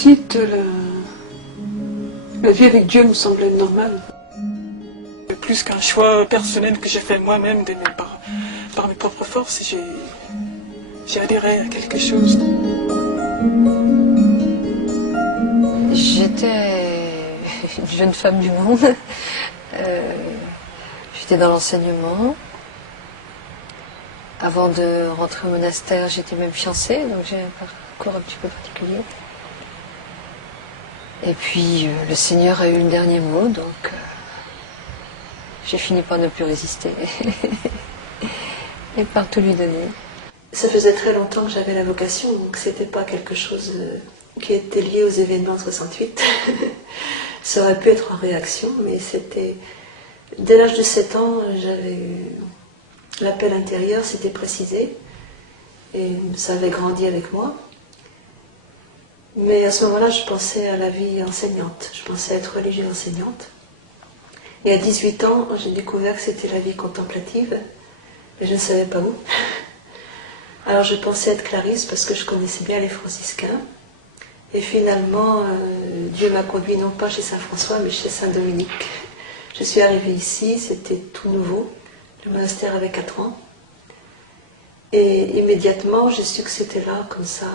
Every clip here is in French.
petite, la vie avec Dieu me semblait normale. Plus qu'un choix personnel que j'ai fait moi-même par mes propres forces, j'ai adhéré à quelque chose. J'étais une jeune femme du monde. J'étais dans l'enseignement. Avant de rentrer au monastère, j'étais même fiancée, donc j'ai un parcours un petit peu particulier. Et puis le Seigneur a eu le dernier mot, donc j'ai fini par ne plus résister et par tout lui donner. Ça faisait très longtemps que j'avais la vocation, donc c'était pas quelque chose qui était lié aux événements de 68. Ça aurait pu être en réaction, mais c'était... Dès l'âge de 7 ans, j'avais eu... L'appel intérieur s'était précisé, et ça avait grandi avec moi. Mais à ce moment-là, je pensais à la vie enseignante, je pensais être religieuse enseignante. Et à 18 ans, j'ai découvert que c'était la vie contemplative, mais je ne savais pas où. Alors je pensais être clarisse parce que je connaissais bien les franciscains. Et finalement, Dieu m'a conduit non pas chez Saint-François, mais chez Saint-Dominique. Je suis arrivée ici, c'était tout nouveau. Le monastère avait 4 ans. Et immédiatement, j'ai su que c'était là, comme ça,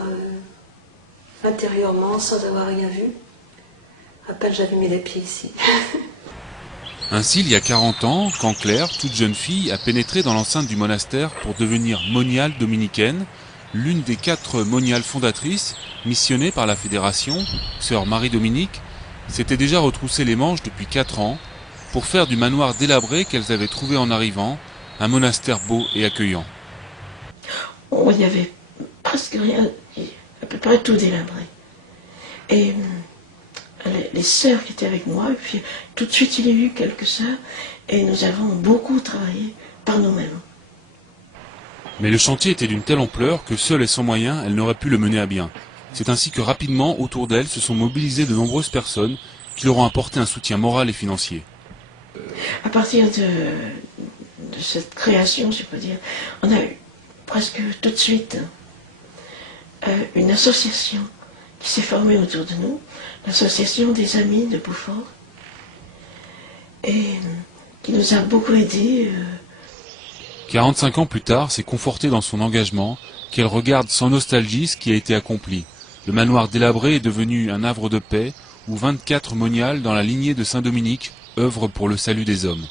intérieurement, sans avoir rien vu. À peine j'avais mis les pieds ici. Ainsi, il y a 40 ans, quand Claire, toute jeune fille, a pénétré dans l'enceinte du monastère pour devenir moniale dominicaine, l'une des 4 moniales fondatrices, missionnées par la fédération, sœur Marie-Dominique, s'était déjà retroussé les manches depuis 4 ans pour faire du manoir délabré qu'elles avaient trouvé en arrivant un monastère beau et accueillant. Oh, il n'y avait presque rien, à peu près tout délabré. Et les sœurs qui étaient avec moi, et puis tout de suite il y a eu quelques sœurs, et nous avons beaucoup travaillé par nous-mêmes. Mais le chantier était d'une telle ampleur que seule et sans moyens, elle n'aurait pu le mener à bien. C'est ainsi que rapidement, autour d'elle, se sont mobilisées de nombreuses personnes qui leur ont apporté un soutien moral et financier. À partir de cette création, je peux dire, on a eu presque tout de suite une association qui s'est formée autour de nous, l'association des amis de Beaufort, et qui nous a beaucoup aidés. 45 ans plus tard, c'est confortée dans son engagement qu'elle regarde sans nostalgie ce qui a été accompli. Le manoir délabré est devenu un havre de paix où 24 moniales dans la lignée de Saint-Dominique œuvrent pour le salut des hommes.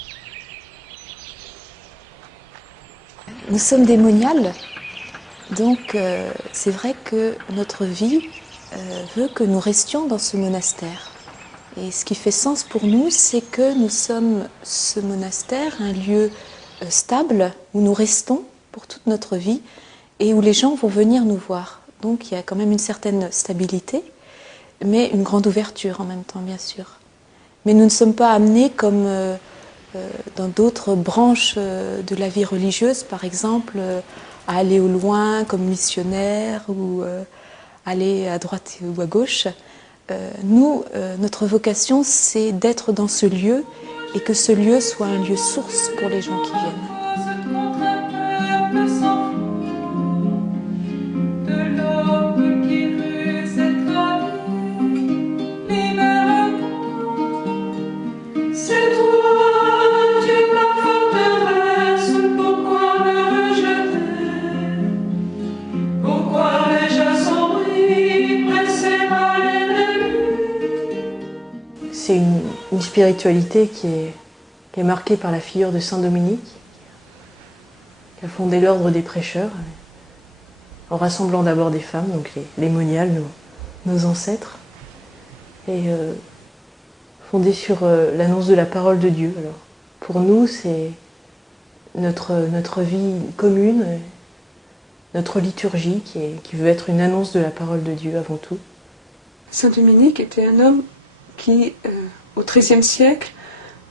Nous sommes des moniales, donc c'est vrai que notre vie veut que nous restions dans ce monastère. Et ce qui fait sens pour nous, c'est que nous sommes ce monastère, un lieu stable où nous restons pour toute notre vie et où les gens vont venir nous voir. Donc il y a quand même une certaine stabilité, mais une grande ouverture en même temps, bien sûr. Mais nous ne sommes pas amenés comme dans d'autres branches de la vie religieuse, par exemple, à aller au loin comme missionnaire ou aller à droite ou à gauche. Nous, notre vocation, c'est d'être dans ce lieu et que ce lieu soit un lieu source pour les gens qui viennent. C'est une spiritualité qui est marquée par la figure de Saint-Dominique, qui a fondé l'ordre des prêcheurs, en rassemblant d'abord des femmes, donc les moniales, nos ancêtres, et fondé sur l'annonce de la parole de Dieu. Alors, pour nous, c'est notre vie commune, notre liturgie qui veut être une annonce de la parole de Dieu avant tout. Saint-Dominique était un homme qui, au XIIIe siècle,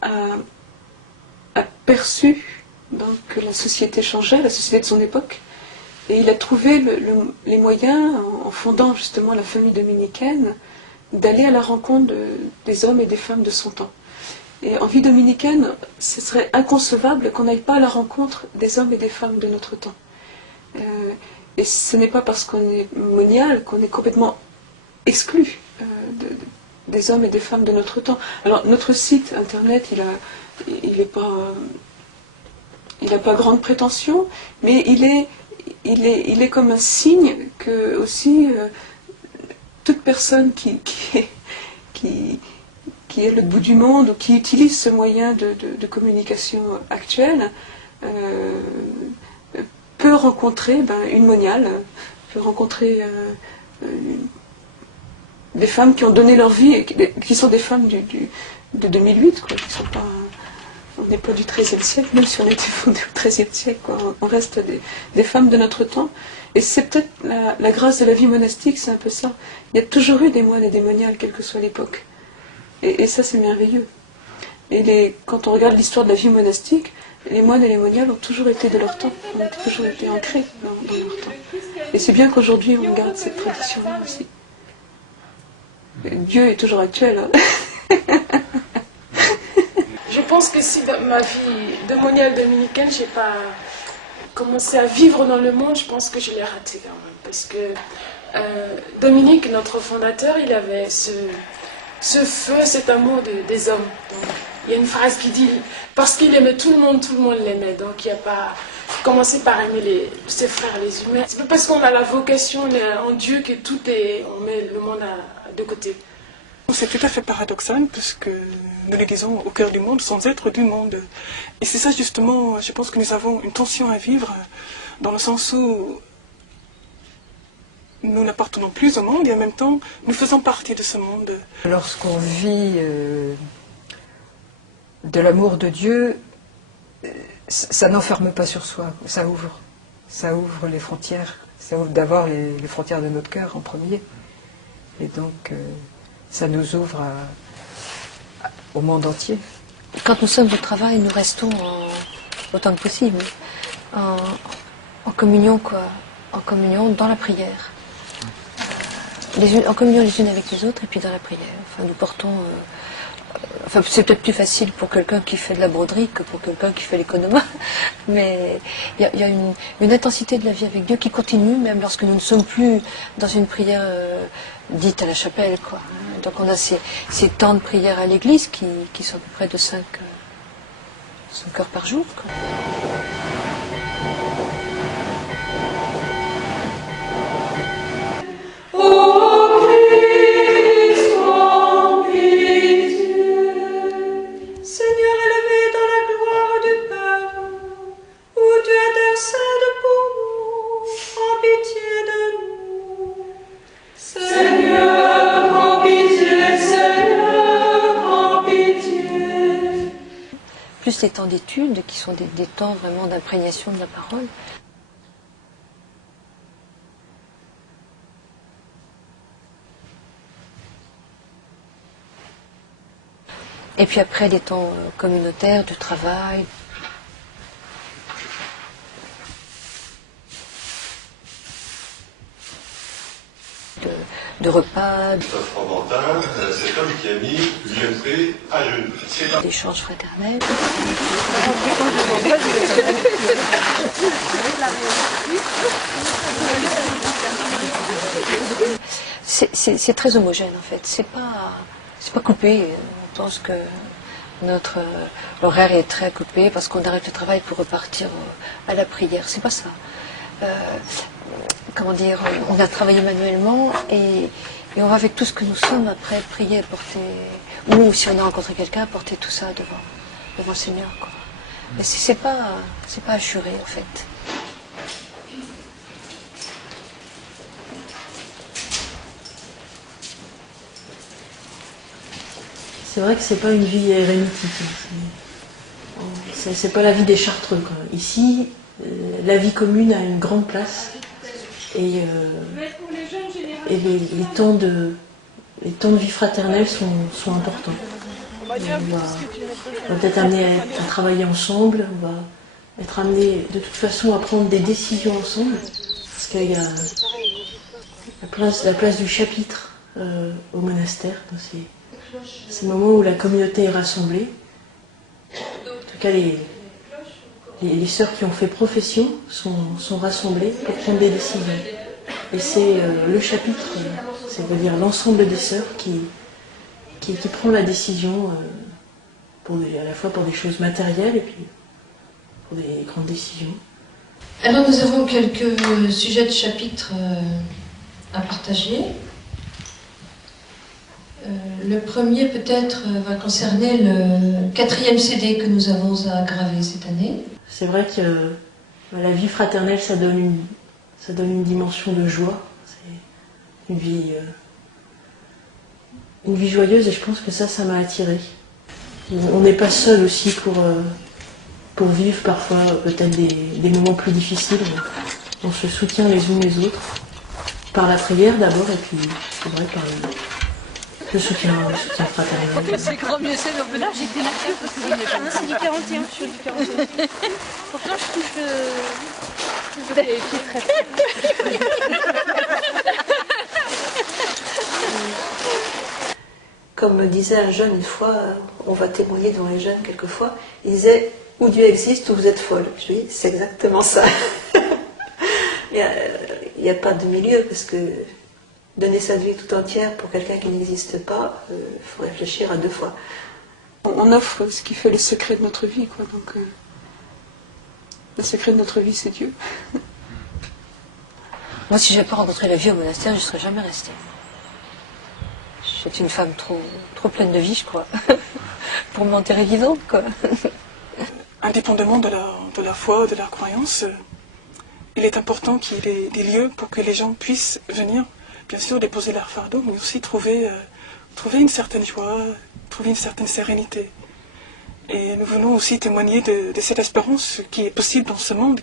a perçu donc, que la société changeait, la société de son époque, et il a trouvé les moyens, en fondant justement la famille dominicaine, d'aller à la rencontre des hommes et des femmes de son temps. Et en vie dominicaine, ce serait inconcevable qu'on n'aille pas à la rencontre des hommes et des femmes de notre temps. Et ce n'est pas parce qu'on est monial qu'on est complètement exclu. des hommes et des femmes de notre temps. Alors notre site internet, il n'a pas grande prétention, mais il est comme un signe que aussi toute personne qui est le bout du monde ou qui utilise ce moyen de communication actuel peut rencontrer une moniale, peut rencontrer des femmes qui ont donné leur vie et qui sont des femmes de 2008, quoi, qui sont pas, on n'est pas du XIIIe siècle, même si on a été fondé au XIIIe siècle, quoi, on reste des femmes de notre temps. Et c'est peut-être la grâce de la vie monastique, c'est un peu ça. Il y a toujours eu des moines et des moniales, quelle que soit l'époque. Et ça, c'est merveilleux. Et quand on regarde l'histoire de la vie monastique, les moines et les moniales ont toujours été de leur temps, ont toujours été ancrés dans leur temps. Et c'est bien qu'aujourd'hui, on garde cette tradition-là aussi. Dieu est toujours actuel. Hein. Je pense que si dans ma vie de moniale dominicaine, je n'ai pas commencé à vivre dans le monde, je pense que je l'ai raté quand même. Parce que Dominique, notre fondateur, il avait ce feu, cet amour des hommes. Donc, il y a une phrase qui dit « Parce qu'il aimait tout le monde l'aimait ». Donc il n'y a pas... commencer par aimer ses frères, les humains. C'est pas parce qu'on a la vocation en Dieu que on met le monde de côté. C'est tout à fait paradoxal parce que nous les guisons au cœur du monde sans être du monde. Et c'est ça justement, je pense que nous avons une tension à vivre dans le sens où nous n'appartenons plus au monde et en même temps nous faisons partie de ce monde. Lorsqu'on vit de l'amour de Dieu, ça n'enferme pas sur soi, ça ouvre les frontières, ça ouvre d'abord les frontières de notre cœur en premier. Et donc ça nous ouvre au monde entier. Quand nous sommes au travail, nous restons autant que possible en communion, quoi, en communion dans la prière. En communion les unes avec les autres et puis dans la prière. Enfin, nous portons... c'est peut-être plus facile pour quelqu'un qui fait de la broderie que pour quelqu'un qui fait l'économa, mais il y a une intensité de la vie avec Dieu qui continue, même lorsque nous ne sommes plus dans une prière dite à la chapelle, quoi. Donc on a ces temps de prière à l'église qui sont à peu près de 5 heures par jour, quoi. Plus les temps d'études, qui sont des temps vraiment d'imprégnation de la parole. Et puis après, les temps communautaires, du travail. De repas. Fromentin, cet homme qui a mis l'UMP à genoux. D'échanges fraternels. C'est très homogène en fait. C'est pas coupé. On pense que notre horaire est très coupé parce qu'on arrête le travail pour repartir à la prière. C'est pas ça. Comment dire, on a travaillé manuellement et on va avec tout ce que nous sommes après prier, porter, ou si on a rencontré quelqu'un, porter tout ça devant le Seigneur, quoi. Mais c'est pas assuré en fait. C'est vrai que c'est pas une vie érémitique. C'est pas la vie des Chartreux, quoi. Ici, la vie commune a une grande place. Et les temps de vie fraternelle sont importants. On va être amené à travailler ensemble, on va être amené de toute façon à prendre des décisions ensemble, parce qu'il y a la place du chapitre au monastère, dans ces moments où la communauté est rassemblée. En tout cas, les sœurs qui ont fait profession sont rassemblées pour prendre des décisions. Et c'est le chapitre, c'est-à-dire l'ensemble des sœurs qui prend la décision à la fois pour des choses matérielles et puis pour des grandes décisions. Alors nous avons quelques sujets de chapitre à partager. Le premier peut-être va concerner le 4e CD que nous avons à graver cette année. C'est vrai que la vie fraternelle, ça donne une dimension de joie. C'est une vie joyeuse et je pense que ça m'a attirée. On n'est pas seul aussi pour vivre parfois peut-être des moments plus difficiles. On se soutient les unes les autres par la prière d'abord et puis c'est vrai par le soutien fraternel. C'est grand mieux, c'est le là j'étais là-dessus parce que c'est du 41, je suis du 41. Pourtant je touche vous avez les pieds très Comme me disait un jeune une fois, on va témoigner devant les jeunes quelquefois, il disait « Où Dieu existe, où vous êtes folle ». Je lui dis « C'est exactement ça ». Il n'y a pas de milieu parce que donner sa vie tout entière pour quelqu'un qui n'existe pas, il faut réfléchir à 2 fois. On offre ce qui fait le secret de notre vie, quoi. Donc, le secret de notre vie, c'est Dieu. Moi, si je n'avais pas rencontré la vie au monastère, je ne serais jamais restée. J'étais une femme trop pleine de vie, je crois, pour m'enterrer vivante, quoi. Indépendamment de la foi, de la croyance, il est important qu'il y ait des lieux pour que les gens puissent venir, bien sûr, déposer leur fardeau, mais aussi trouver une certaine joie, trouver une certaine sérénité. Et nous venons aussi témoigner de cette espérance qui est possible dans ce monde.